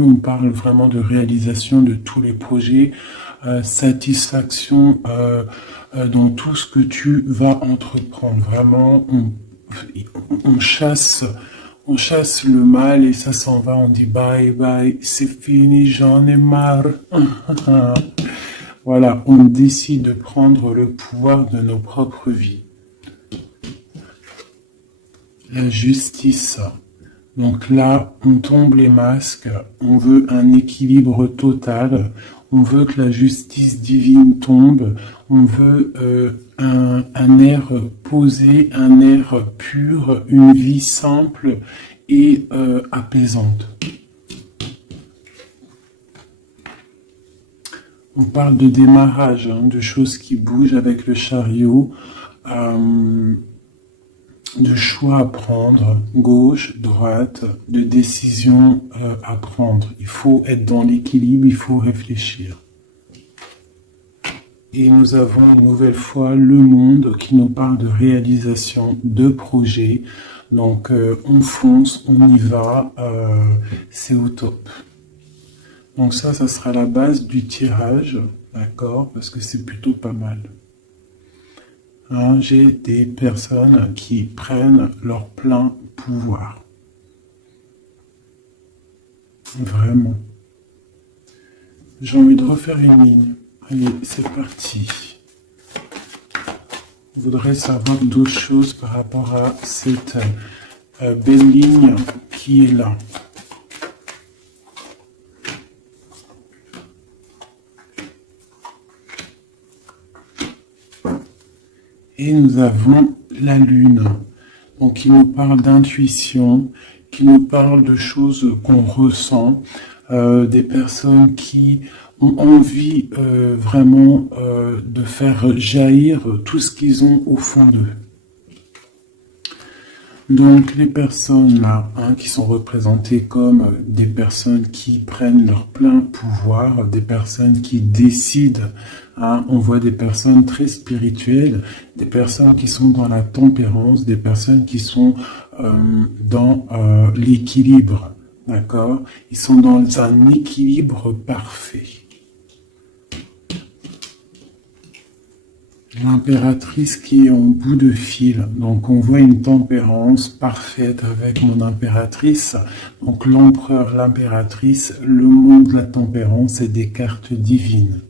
On parle vraiment de réalisation de tous les projets, satisfaction dans tout ce que tu vas entreprendre. Vraiment, on chasse le mal et ça s'en va. On dit bye bye, c'est fini, j'en ai marre. Voilà, on décide de prendre le pouvoir de nos propres vies. La justice. Donc là, on tombe les masques, on veut un équilibre total, on veut que la justice divine tombe, on veut un air posé, un air pur, une vie simple et apaisante. On parle de démarrage, de choses qui bougent avec le chariot. De choix à prendre, gauche, droite, de décisions à prendre. Il faut être dans l'équilibre, il faut réfléchir. Et nous avons une nouvelle fois le monde qui nous parle de réalisation de projets. Donc on fonce, on y va, c'est au top. Donc ça sera la base du tirage, d'accord, parce que c'est plutôt pas mal. J'ai des personnes qui prennent leur plein pouvoir. Vraiment. J'ai envie de refaire une ligne. Allez, c'est parti. Je voudrais savoir d'autres choses par rapport à cette belle ligne qui est là. Et nous avons la lune, donc qui nous parle d'intuition, qui nous parle de choses qu'on ressent, des personnes qui ont envie vraiment de faire jaillir tout ce qu'ils ont au fond d'eux. Donc les personnes là, qui sont représentées comme des personnes qui prennent leur plein pouvoir, des personnes qui décident, on voit des personnes très spirituelles, des personnes qui sont dans la tempérance, des personnes qui sont dans l'équilibre, d'accord? Ils sont dans un équilibre parfait. L'impératrice qui est en bout de fil, donc on voit une tempérance parfaite avec mon impératrice, donc l'empereur, l'impératrice, le monde de la tempérance et des cartes divines.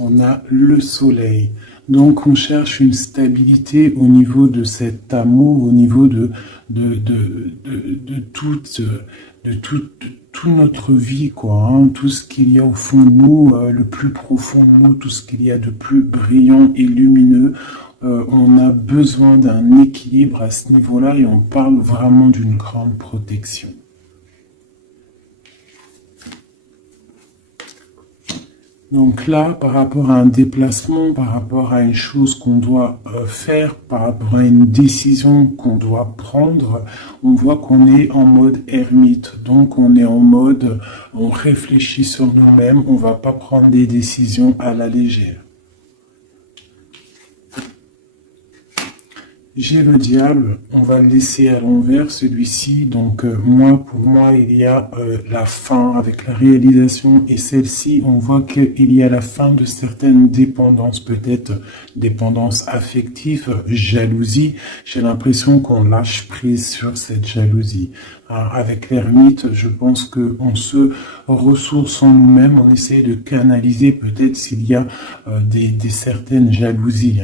On a le soleil, donc on cherche une stabilité au niveau de cet amour, au niveau de toute notre vie, quoi, tout ce qu'il y a au fond de nous, le plus profond de nous, tout ce qu'il y a de plus brillant et lumineux. On a besoin d'un équilibre à ce niveau-là et on parle vraiment d'une grande protection. Donc là, par rapport à un déplacement, par rapport à une chose qu'on doit faire, par rapport à une décision qu'on doit prendre, on voit qu'on est en mode ermite. Donc on est en mode, on réfléchit sur nous-mêmes, on ne va pas prendre des décisions à la légère. J'ai le diable, on va le laisser à l'envers, celui-ci. Donc pour moi, il y a la fin avec la réalisation. Et celle-ci, on voit qu'il y a la fin de certaines dépendances, peut-être dépendance affective, jalousie. J'ai l'impression qu'on lâche prise sur cette jalousie. Avec l'ermite, je pense qu'on se ressource en nous-mêmes, on essaie de canaliser peut-être s'il y a des certaines jalousies.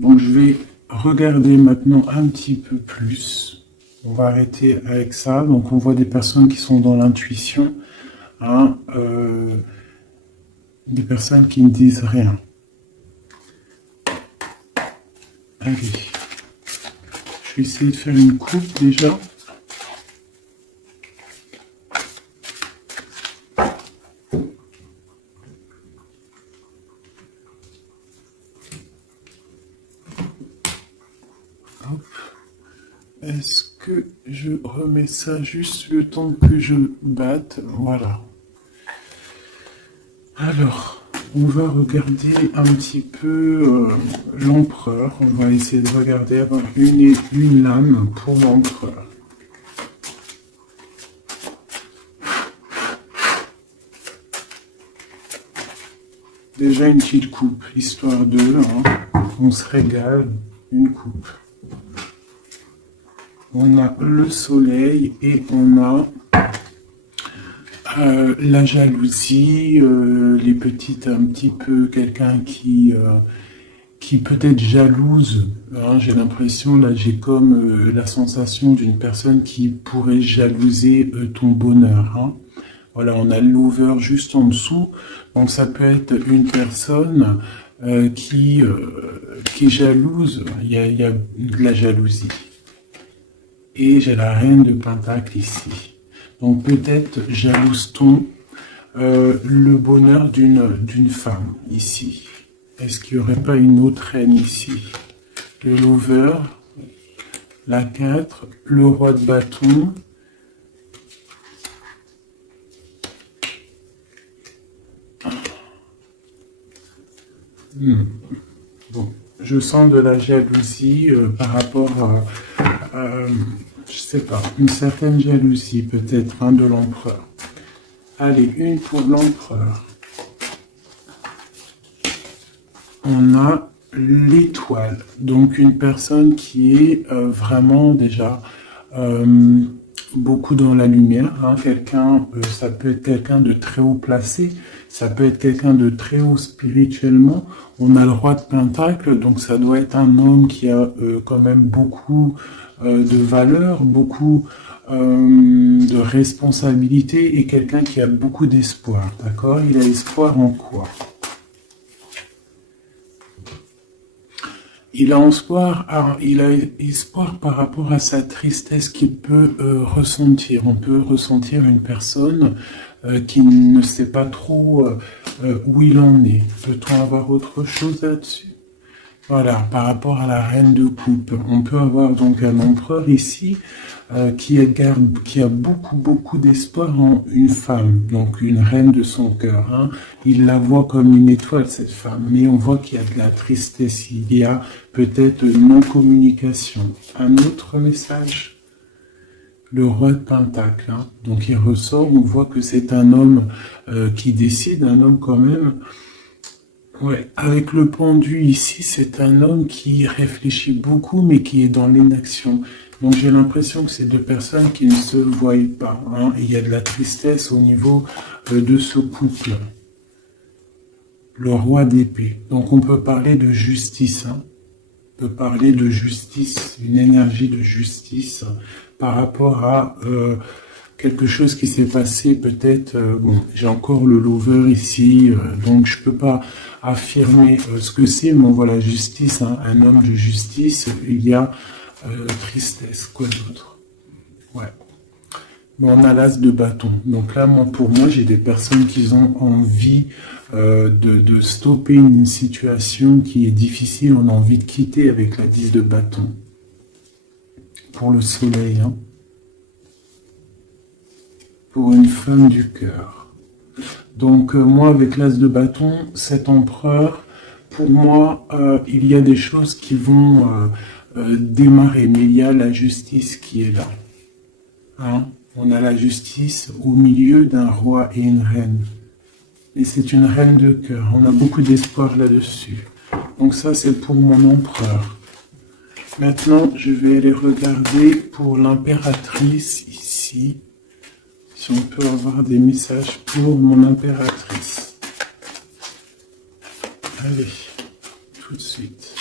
Donc je vais regarder maintenant un petit peu plus. On va arrêter avec ça. Donc on voit des personnes qui sont dans l'intuition, des personnes qui ne disent rien. Allez, je vais essayer de faire une coupe déjà. Est-ce que je remets ça juste le temps que je batte? Voilà. Alors, On va regarder un petit peu l'empereur. On va essayer de regarder avoir une lame pour l'empereur. Déjà une petite coupe, histoire de, on se régale, une coupe. On a le soleil et on a la jalousie, les petites, un petit peu, quelqu'un qui peut être jalouse. Hein, j'ai l'impression, là, j'ai comme la sensation d'une personne qui pourrait jalouser ton bonheur. Hein. Voilà, on a l'over juste en dessous. Donc ça peut être une personne qui est jalouse. Il y a de la jalousie. Et j'ai la reine de Pentacle ici. Donc peut-être jalouse-t-on le bonheur d'une femme ici. Est-ce qu'il n'y aurait pas une autre reine ici? Le lover, la 4, le roi de bâton. Bon, je sens de la jalousie par rapport à je sais pas, une certaine jalousie peut-être hein, de l'empereur. Allez, une pour l'empereur. On a l'étoile, donc une personne qui est vraiment déjà beaucoup dans la lumière. Hein, quelqu'un, ça peut être quelqu'un de très haut placé, ça peut être quelqu'un de très haut spirituellement. On a le roi de Pentacle, donc ça doit être un homme qui a quand même beaucoup de valeur, beaucoup de responsabilité et quelqu'un qui a beaucoup d'espoir. D'accord? Il a espoir en quoi? Il a espoir par rapport à sa tristesse qu'il peut ressentir. On peut ressentir une personne qui ne sait pas trop où il en est. Peut-on avoir autre chose là-dessus? Voilà, par rapport à la reine de coupe. On peut avoir donc un empereur ici qui a beaucoup d'espoir en une femme, donc une reine de son cœur. Hein. Il la voit comme une étoile, cette femme, mais on voit qu'il y a de la tristesse, il y a peut-être non-communication. Un autre message, le roi de Pentacle. Hein. Donc il ressort, on voit que c'est un homme qui décide, un homme quand même. Ouais, avec le pendu ici, c'est un homme qui réfléchit beaucoup, mais qui est dans l'inaction. Donc j'ai l'impression que c'est deux personnes qui ne se voient pas. Hein, et il y a de la tristesse au niveau de ce couple. Le roi d'épée. Donc on peut parler de justice. Hein. On peut parler de justice, une énergie de justice par rapport à quelque chose qui s'est passé peut-être. Bon, j'ai encore le lover ici, donc je peux pas affirmer ce que c'est, mais on voit la justice, hein, un homme de justice. Il y a tristesse, quoi d'autre? Ouais. Mais on a l'as de bâton. Donc là, pour moi, j'ai des personnes qui ont envie de stopper une situation qui est difficile. On a envie de quitter avec la 10 de bâton. Pour le soleil, hein. Pour une femme du cœur. Donc moi, avec l'as de bâton, cet empereur, pour moi, il y a des choses qui vont démarrer, mais il y a la justice qui est là. Hein? On a la justice au milieu d'un roi et une reine. Et c'est une reine de cœur. On a beaucoup d'espoir là-dessus. Donc ça, c'est pour mon empereur. Maintenant, je vais aller regarder pour l'impératrice ici. Si on peut avoir des messages pour mon impératrice. Allez, tout de suite.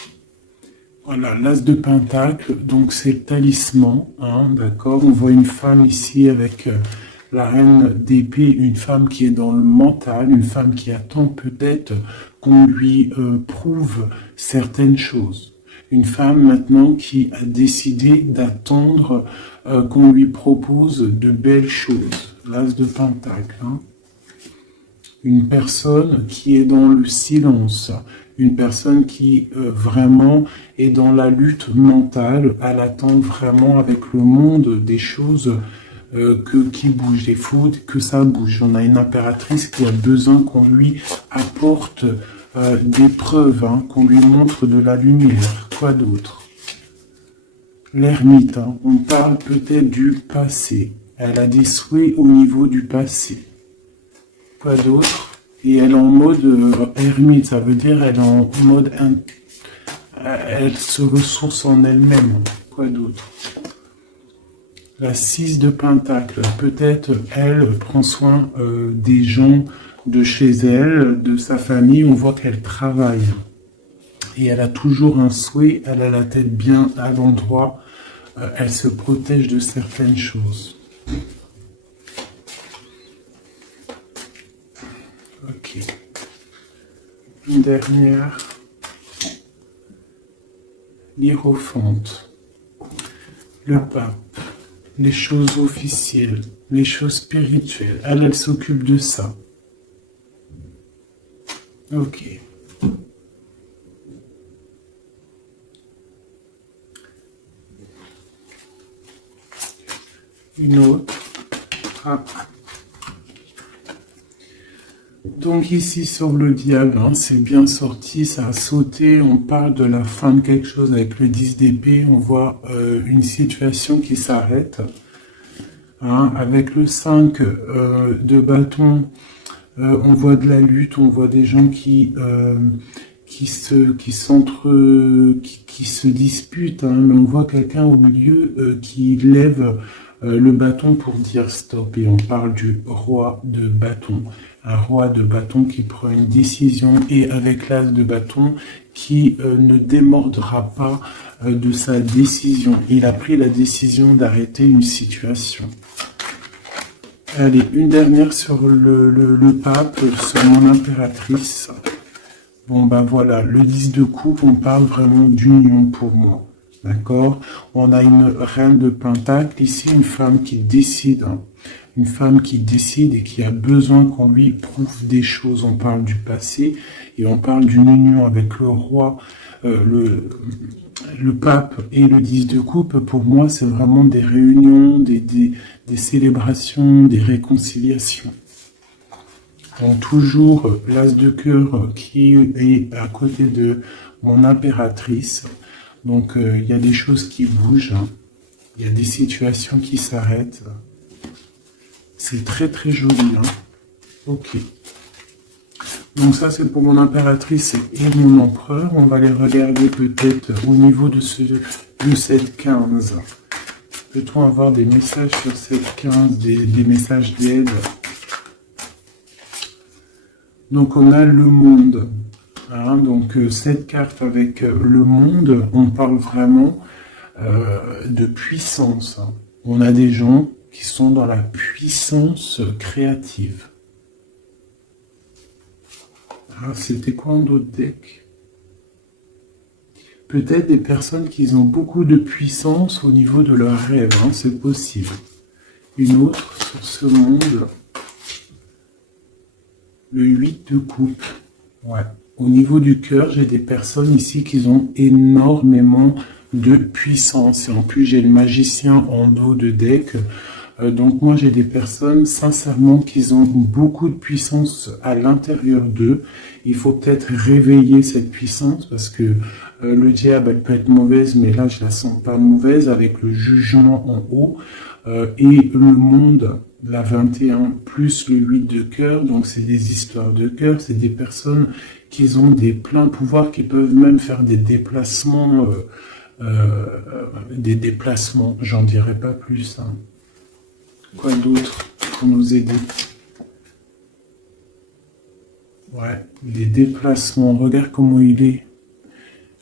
Voilà, l'as de pentacle, donc c'est le talisman, hein, d'accord. On voit une femme ici avec la reine d'épée, une femme qui est dans le mental, une femme qui attend peut-être qu'on lui prouve certaines choses. Une femme maintenant qui a décidé d'attendre qu'on lui propose de belles choses. L'as de pentacle. Hein. Une personne qui est dans le silence. Une personne qui vraiment est dans la lutte mentale. Elle attend vraiment avec le monde des choses qui bouge. Il faut que ça bouge. On a une impératrice qui a besoin qu'on lui apporte des preuves, hein, qu'on lui montre de la lumière. Quoi d'autre? L'ermite, hein, on parle peut-être du passé. Elle a des souhaits au niveau du passé. Quoi d'autre? Et elle est en mode ermite, ça veut dire elle est en mode... elle se ressource en elle-même. Quoi d'autre? La 6 de Pentacle. Peut-être elle prend soin des gens de chez elle, de sa famille. On voit qu'elle travaille. Et elle a toujours un souhait, elle a la tête bien à l'endroit, elle se protège de certaines choses. Ok. Une dernière. L'Hiérophante. Le pape. Les choses officielles. Les choses spirituelles. Elle s'occupe de ça. Ok. Une autre. Ah. Donc ici sur le diable, hein, c'est bien sorti, ça a sauté, on parle de la fin de quelque chose avec le 10 d'épée, on voit une situation qui s'arrête. Hein, avec le 5 de bâton, on voit de la lutte, on voit des gens qui se disputent, hein, mais on voit quelqu'un au milieu qui lève le bâton pour dire stop, et on parle du roi de bâton. Un roi de bâton qui prend une décision, et avec l'as de bâton qui ne démordra pas de sa décision. Il a pris la décision d'arrêter une situation. Allez, une dernière sur le pape, sur mon impératrice. Bon ben voilà, le 10 de coupe, on parle vraiment d'union pour moi. D'accord? On a une reine de pentacle, ici une femme qui décide. Hein. Une femme qui décide et qui a besoin qu'on lui prouve des choses. On parle du passé et on parle d'une union avec le roi, le pape et le 10 de coupe. Pour moi, c'est vraiment des réunions, des célébrations, des réconciliations. Donc toujours l'as de cœur qui est à côté de mon impératrice. Donc il y a des choses qui bougent, hein. Il y a des situations qui s'arrêtent. C'est très très joli. Hein. Ok. Donc ça c'est pour mon impératrice et mon empereur. On va les regarder peut-être au niveau de cette 15. Peut-on avoir des messages sur cette 15, des messages d'aide? Donc on a le monde. Hein, donc cette carte avec le monde, on parle vraiment de puissance. Hein. On a des gens qui sont dans la puissance créative. Ah, c'était quoi en d'autres decks? Peut-être des personnes qui ont beaucoup de puissance au niveau de leurs rêves, hein, c'est possible. Une autre sur ce monde, le 8 de coupe. Ouais. Au niveau du cœur, j'ai des personnes ici qui ont énormément de puissance. Et en plus, j'ai le magicien en dos de deck. Donc moi, j'ai des personnes, sincèrement, qui ont beaucoup de puissance à l'intérieur d'eux. Il faut peut-être réveiller cette puissance parce que le diable, elle peut être mauvaise, mais là, je la sens pas mauvaise avec le jugement en haut. Et le monde, la 21, plus le 8 de cœur. Donc c'est des histoires de cœur, c'est des personnes qui ont des pleins pouvoirs, qui peuvent même faire des déplacements, j'en dirai pas plus. Hein. Quoi d'autre pour nous aider? Ouais, les déplacements, regarde comment il est.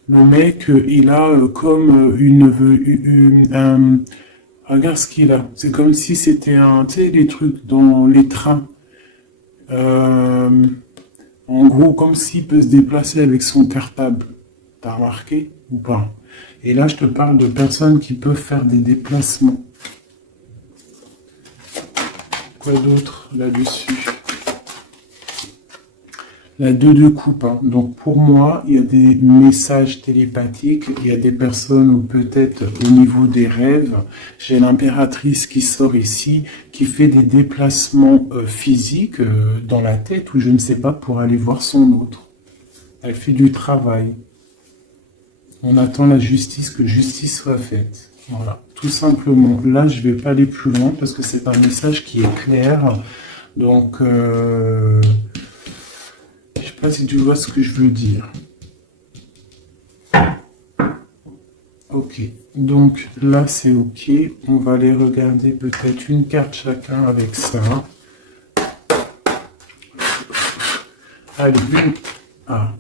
Le mec, il a comme regarde ce qu'il a. C'est comme si c'était tu sais, les trucs dans les trains. En gros, comme s'il peut se déplacer avec son cartable. T'as remarqué ou pas? Et là, je te parle de personnes qui peuvent faire des déplacements. Quoi d'autre là-dessus? La 2 de coupe, hein. Donc pour moi, il y a des messages télépathiques, il y a des personnes ou peut-être au niveau des rêves, j'ai l'impératrice qui sort ici, qui fait des déplacements physiques dans la tête ou je ne sais pas pour aller voir son autre. Elle fait du travail. On attend la justice, que justice soit faite. Voilà, tout simplement. Là, je vais pas aller plus loin parce que c'est un message qui est clair. Donc, je sais pas si tu vois ce que je veux dire. Ok, donc là c'est ok. On va aller regarder peut-être une carte chacun avec ça. Allez, une. Ah.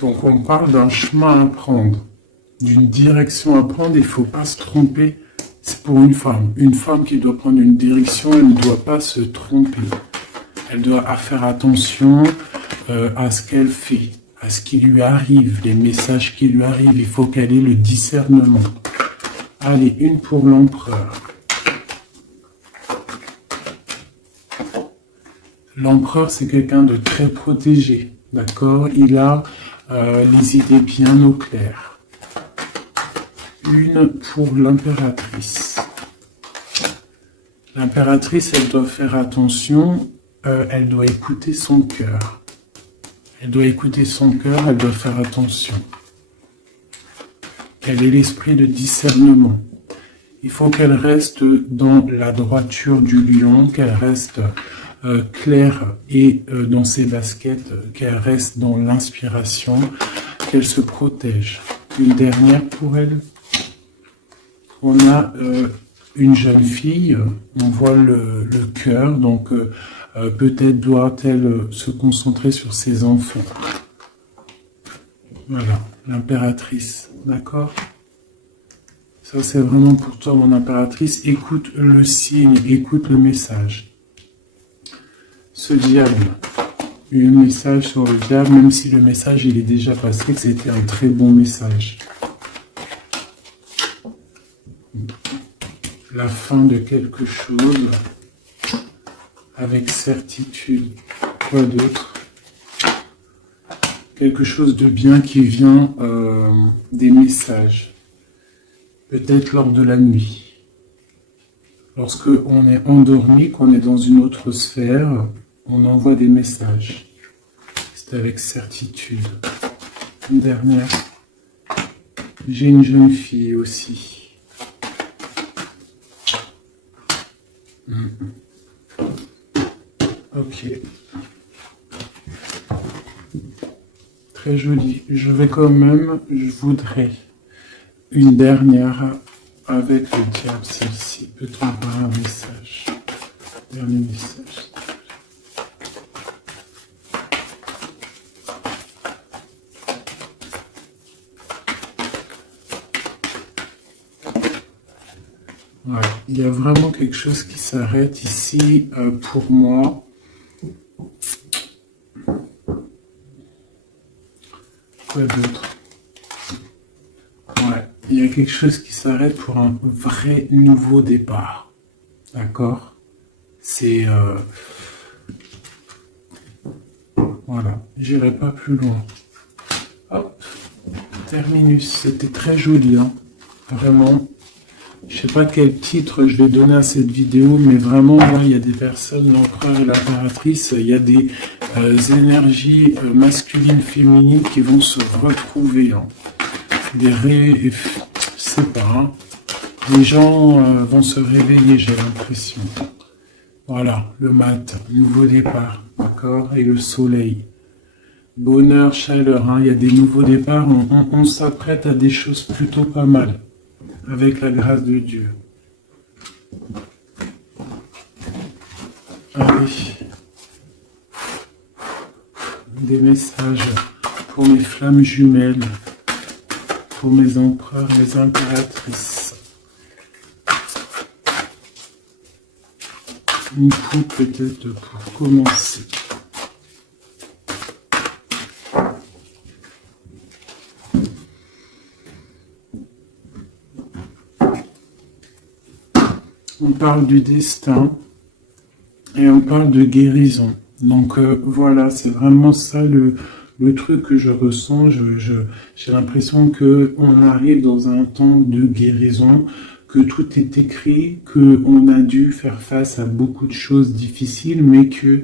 Donc on parle d'un chemin à prendre, d'une direction à prendre, il ne faut pas se tromper. C'est pour une femme. Une femme qui doit prendre une direction, elle ne doit pas se tromper. Elle doit faire attention à ce qu'elle fait, à ce qui lui arrive, les messages qui lui arrivent. Il faut qu'elle ait le discernement. Allez, une pour l'empereur. L'empereur, c'est quelqu'un de très protégé, d'accord? Il a les idées bien au clair. Une pour l'impératrice. L'impératrice, elle doit faire attention, elle doit écouter son cœur. Elle doit écouter son cœur, elle doit faire attention. Elle ait l'esprit de discernement. Il faut qu'elle reste dans la droiture du lion, qu'elle reste claire et dans ses baskets, qu'elle reste dans l'inspiration, qu'elle se protège. Une dernière pour elle. On a une jeune fille, on voit le cœur, donc peut-être doit-elle se concentrer sur ses enfants. Voilà, l'impératrice, d'accord? Ça c'est vraiment pour toi mon impératrice, écoute le signe, écoute le message. Ce diable, un message sur le diable, même si le message il est déjà passé, que c'était un très bon message. La fin de quelque chose, avec certitude. Quoi d'autre? Quelque chose de bien qui vient des messages. Peut-être lors de la nuit. Lorsque on est endormi, qu'on est dans une autre sphère, on envoie des messages. C'est avec certitude. Une dernière. J'ai une jeune fille aussi. Ok. Très joli. Je voudrais une dernière avec le diable, celle-ci. Peut-on avoir un message? Dernier message. Voilà. Il y a vraiment quelque chose qui s'arrête ici pour moi. Quoi d'autre? Ouais. Il y a quelque chose qui s'arrête pour un vrai nouveau départ. D'accord? C'est... Voilà. J'irai pas plus loin. Hop. Terminus. C'était très joli, hein. Vraiment. Je sais pas quel titre je vais donner à cette vidéo, mais vraiment, là, il y a des personnes, l'empereur et l'impératrice, il y a des énergies masculines, féminines qui vont se retrouver. Hein. Je sais pas, hein. Les gens vont se réveiller, j'ai l'impression. Voilà, le mat, nouveau départ, d'accord, et le soleil. Bonheur, chaleur, hein. Il y a des nouveaux départs, on s'apprête à des choses plutôt pas mal. Avec la grâce de Dieu. Allez. Des messages pour mes flammes jumelles, pour mes empereurs et mes impératrices. Une coupe peut-être pour commencer. On parle du destin et on parle de guérison. Donc voilà, c'est vraiment ça le truc que je ressens. J'ai l'impression que on arrive dans un temps de guérison, que tout est écrit, que on a dû faire face à beaucoup de choses difficiles, mais que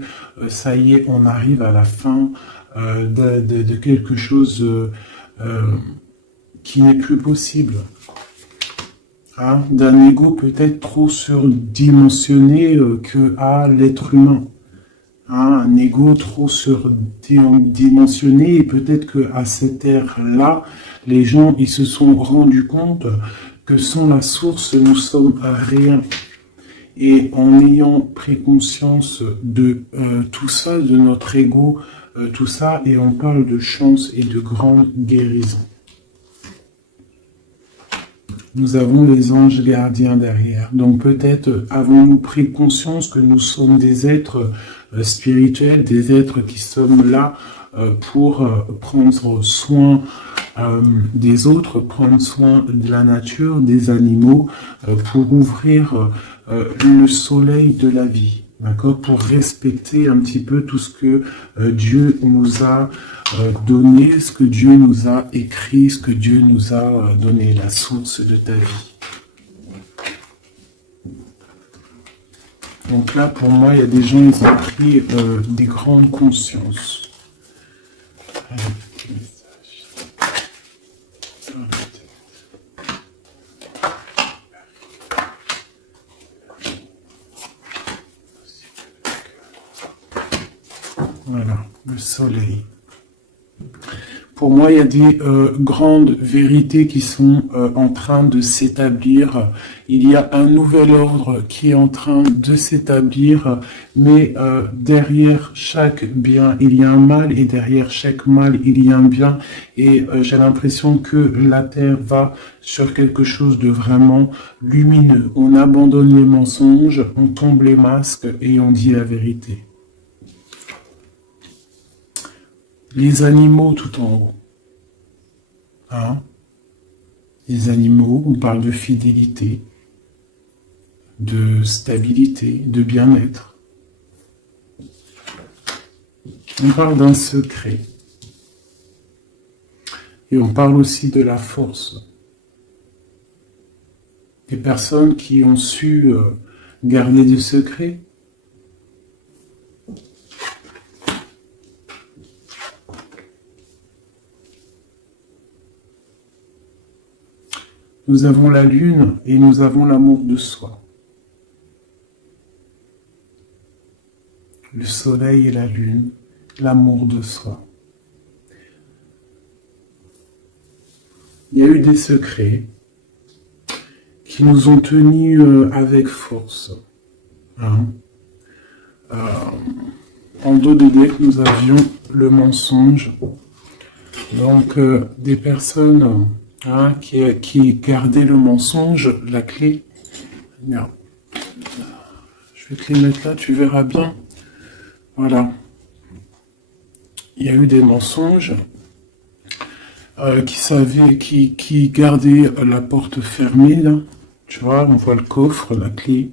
ça y est, on arrive à la fin de quelque chose euh, qui n'est plus possible. Hein, d'un ego peut-être trop surdimensionné que à l'être humain. Hein, un ego trop surdimensionné et peut-être que à cette ère-là, les gens ils se sont rendus compte que sans la source, nous sommes rien. Et en ayant pris conscience de tout ça, de notre ego, tout ça, et on parle de chance et de grande guérison. Nous avons les anges gardiens derrière. Donc peut-être avons-nous pris conscience que nous sommes des êtres spirituels, des êtres qui sommes là pour prendre soin des autres, prendre soin de la nature, des animaux, pour ouvrir le soleil de la vie. D'accord, pour respecter un petit peu tout ce que Dieu nous a donné, ce que Dieu nous a écrit, ce que Dieu nous a donné, la source de ta vie. Donc là, pour moi, il y a des gens, ils ont pris des grandes consciences. Voilà, le soleil. Pour moi, il y a des grandes vérités qui sont en train de s'établir. Il y a un nouvel ordre qui est en train de s'établir, mais derrière chaque bien, il y a un mal, et derrière chaque mal, il y a un bien. Et j'ai l'impression que la Terre va sur quelque chose de vraiment lumineux. On abandonne les mensonges, on tombe les masques et on dit la vérité. Les animaux tout en haut. Hein? Les animaux, on parle de fidélité, de stabilité, de bien-être. On parle d'un secret. Et on parle aussi de la force. Des personnes qui ont su garder du secret. Nous avons la lune et nous avons l'amour de soi. Le soleil et la lune, l'amour de soi. Il y a eu des secrets qui nous ont tenus avec force. Hein. En dos de deck, nous avions le mensonge. Donc, des personnes... Hein, qui gardait le mensonge, la clé. Merde. Je vais te les mettre là, tu verras bien. Voilà. Il y a eu des mensonges qui gardaient la porte fermée, là. Tu vois, on voit le coffre, la clé.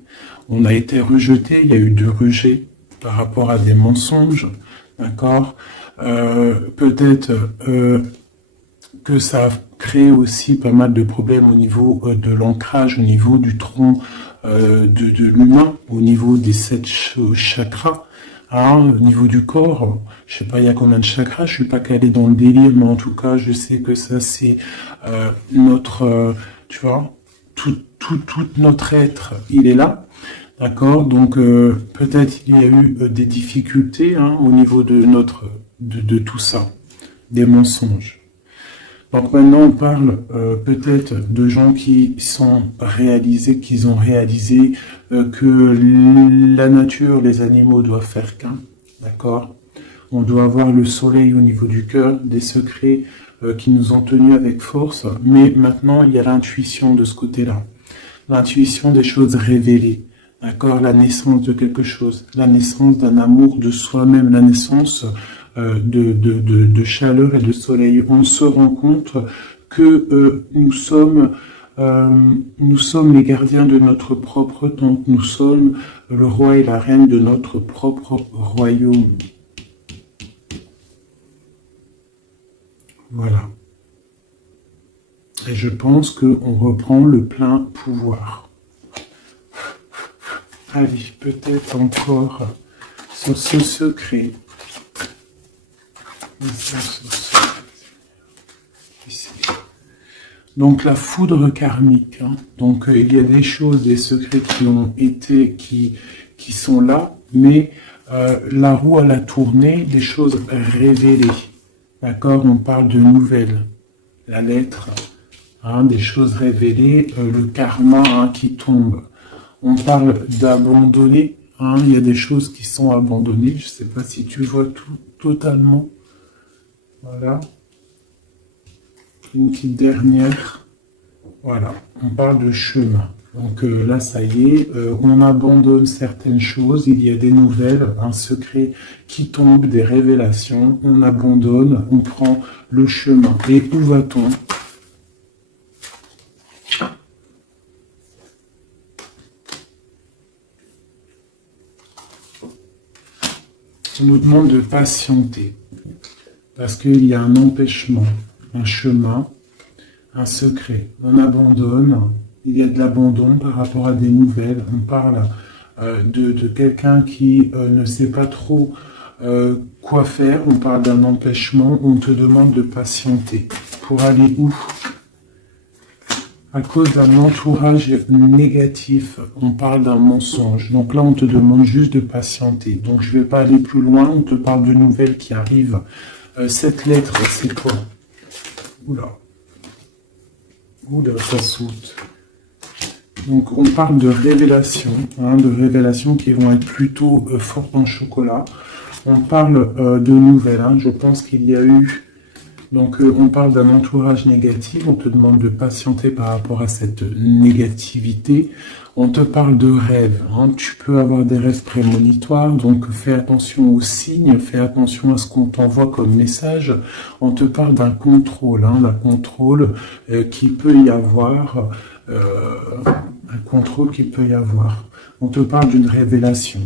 On a été rejeté, il y a eu de rejet par rapport à des mensonges. D'accord. Peut-être que ça a créé aussi pas mal de problèmes au niveau de l'ancrage, au niveau du tronc de l'humain, au niveau des 7 chakras, hein, au niveau du corps. Je sais pas il y a combien de chakras, je suis pas calé dans le délire, mais en tout cas je sais que ça c'est notre, tu vois, tout notre être, il est là. D'accord, donc peut-être il y a eu des difficultés hein, au niveau de de tout ça, des mensonges. Donc maintenant, on parle peut-être de gens qui sont réalisés, qu'ils ont réalisé que la nature, les animaux doivent faire qu'un, d'accord? On doit avoir le soleil au niveau du cœur, des secrets qui nous ont tenus avec force, mais maintenant, il y a l'intuition de ce côté-là. L'intuition des choses révélées, d'accord? La naissance de quelque chose, la naissance d'un amour de soi-même, la naissance... de chaleur et de soleil. On se rend compte que nous sommes Nous sommes les gardiens de notre propre temple. Nous sommes le roi et la reine de notre propre royaume. Voilà. Et je pense qu'on reprend le plein pouvoir. Allez, peut-être encore sur ce secret. Donc la foudre karmique. Hein. Donc il y a des choses, des secrets qui ont été, qui sont là, mais la roue à la tournée, des choses révélées. D'accord, on parle de nouvelles. La lettre, hein, des choses révélées, le karma hein, qui tombe. On parle d'abandonner. Hein, il y a des choses qui sont abandonnées. Je ne sais pas si tu vois tout totalement. Voilà. Une petite dernière. Voilà. On parle de chemin. Donc là, ça y est, on abandonne certaines choses, il y a des nouvelles, un secret qui tombe, des révélations, on abandonne, on prend le chemin. Et où va-t-on? On nous demande de patienter, parce qu'il y a un empêchement, un chemin, un secret. On abandonne. Il y a de l'abandon par rapport à des nouvelles. On parle de quelqu'un qui ne sait pas trop quoi faire. On parle d'un empêchement. On te demande de patienter. Pour aller où? À cause d'un entourage négatif. On parle d'un mensonge. Donc là, on te demande juste de patienter. Donc je ne vais pas aller plus loin. On te parle de nouvelles qui arrivent. Cette lettre, c'est quoi? Oula. Oula, ça saute. Donc on parle de révélations, hein, de révélations qui vont être plutôt fortes en chocolat. On parle de nouvelles, hein, je pense qu'il y a eu... Donc on parle d'un entourage négatif, on te demande de patienter par rapport à cette négativité. On te parle de rêves, hein, tu peux avoir des rêves prémonitoires, donc fais attention aux signes, fais attention à ce qu'on t'envoie comme message. On te parle d'un contrôle, hein, d'un contrôle qui peut y avoir... un contrôle qu'il peut y avoir. On te parle d'une révélation.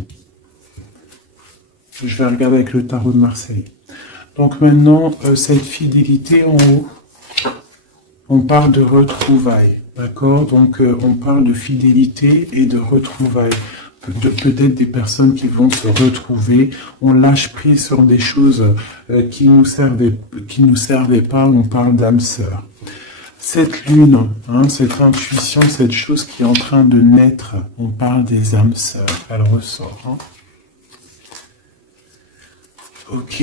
Je vais regarder avec le tarot de Marseille. Donc maintenant, cette fidélité en haut, on parle de retrouvailles. D'accord? Donc on parle de fidélité et de retrouvailles. Peut-être des personnes qui vont se retrouver. On lâche prise sur des choses qui nous servaient pas. On parle d'âme sœur. Cette lune, hein, cette intuition, cette chose qui est en train de naître, on parle des âmes sœurs, elle ressort. Hein. Ok.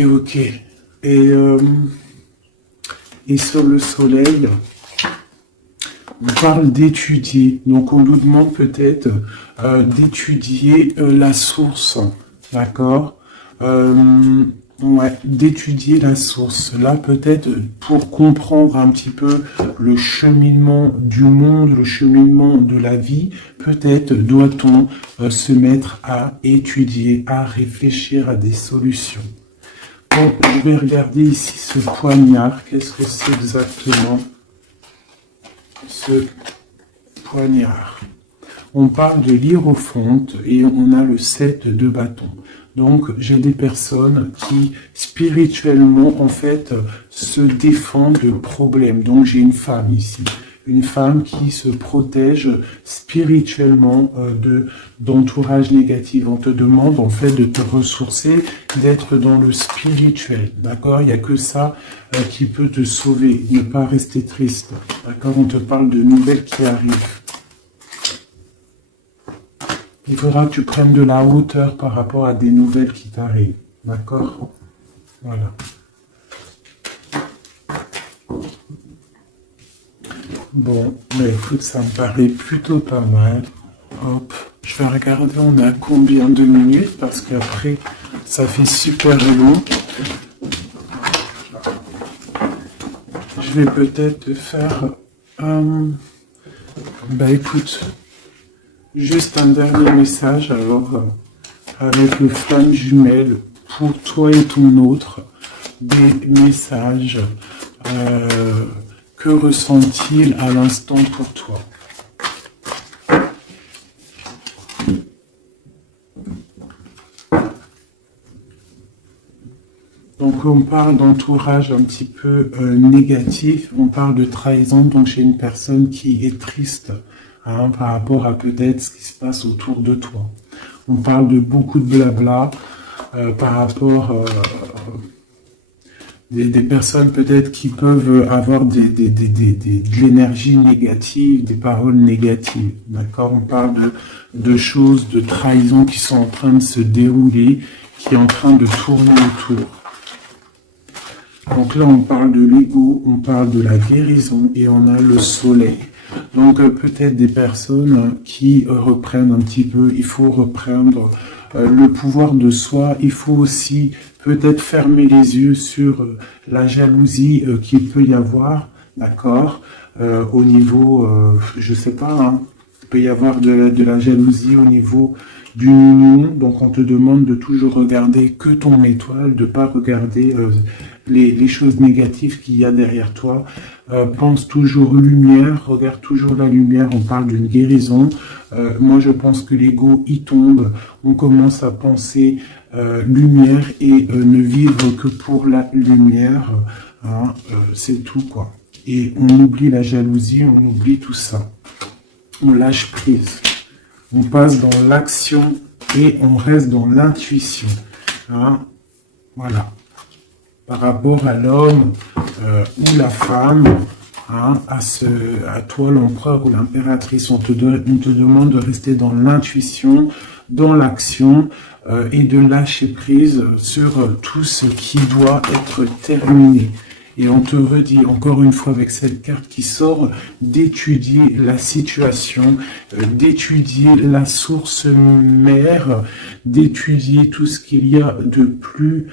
Et sur le soleil, on parle d'étudier. Donc on nous demande peut-être d'étudier la source, d'accord? Ouais, d'étudier la source. Là, peut-être pour comprendre un petit peu le cheminement du monde, le cheminement de la vie, peut-être doit-on se mettre à étudier, à réfléchir à des solutions. Bon, je vais regarder ici ce poignard. Qu'est-ce que c'est exactement ce poignard? On parle de l'hiérophante et on a le 7 de bâton. Donc, j'ai des personnes qui, spirituellement, en fait, se défendent de problèmes. Donc, j'ai une femme ici. Une femme qui se protège spirituellement d'entourage négatif. On te demande, en fait, de te ressourcer, d'être dans le spirituel. D'accord? Il n'y a que ça qui peut te sauver. Ne pas rester triste. D'accord? On te parle de nouvelles qui arrivent. Il faudra que tu prennes de la hauteur par rapport à des nouvelles qui t'arrivent. D'accord? Voilà. Bon, mais écoute, ça me paraît plutôt pas mal. Hop, je vais regarder, on est à combien de minutes, parce qu'après, ça fait super long. Je vais peut-être te faire bah écoute... Juste un dernier message, alors, avec le flamme jumelle, pour toi et ton autre, des messages Que ressent-il à l'instant pour toi? Donc on parle d'entourage un petit peu négatif, on parle de trahison, donc chez une personne qui est triste hein, par rapport à peut-être ce qui se passe autour de toi. On parle de beaucoup de blabla par rapport des personnes peut-être qui peuvent avoir de l'énergie négative, des paroles négatives. D'accord? On parle de choses, de trahison qui sont en train de se dérouler, qui est en train de tourner autour. Donc là, on parle de l'ego, on parle de la guérison et on a le soleil. Donc peut-être des personnes qui reprennent un petit peu, il faut reprendre le pouvoir de soi. Il faut aussi peut-être fermer les yeux sur la jalousie qu'il peut y avoir, d'accord, au niveau, je sais pas, hein, il peut y avoir de la jalousie au niveau d'une union, donc on te demande de toujours regarder que ton étoile, de pas regarder les choses négatives qu'il y a derrière toi. Pense toujours lumière, regarde toujours la lumière, on parle d'une guérison. Moi je pense que l'ego y tombe, on commence à penser lumière et ne vivre que pour la lumière, hein, c'est tout quoi. Et on oublie la jalousie, on oublie tout ça. On lâche prise. On passe dans l'action et on reste dans l'intuition. Hein? Voilà. Par rapport à l'homme ou la femme, hein, à toi l'empereur ou l'impératrice, on te demande de rester dans l'intuition, dans l'action et de lâcher prise sur tout ce qui doit être terminé. Et on te redit encore une fois avec cette carte qui sort d'étudier la situation, d'étudier la source mère, d'étudier tout ce qu'il y a de plus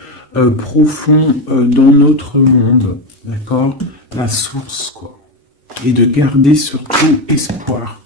profond dans notre monde, d'accord? La source, quoi. Et de garder surtout espoir.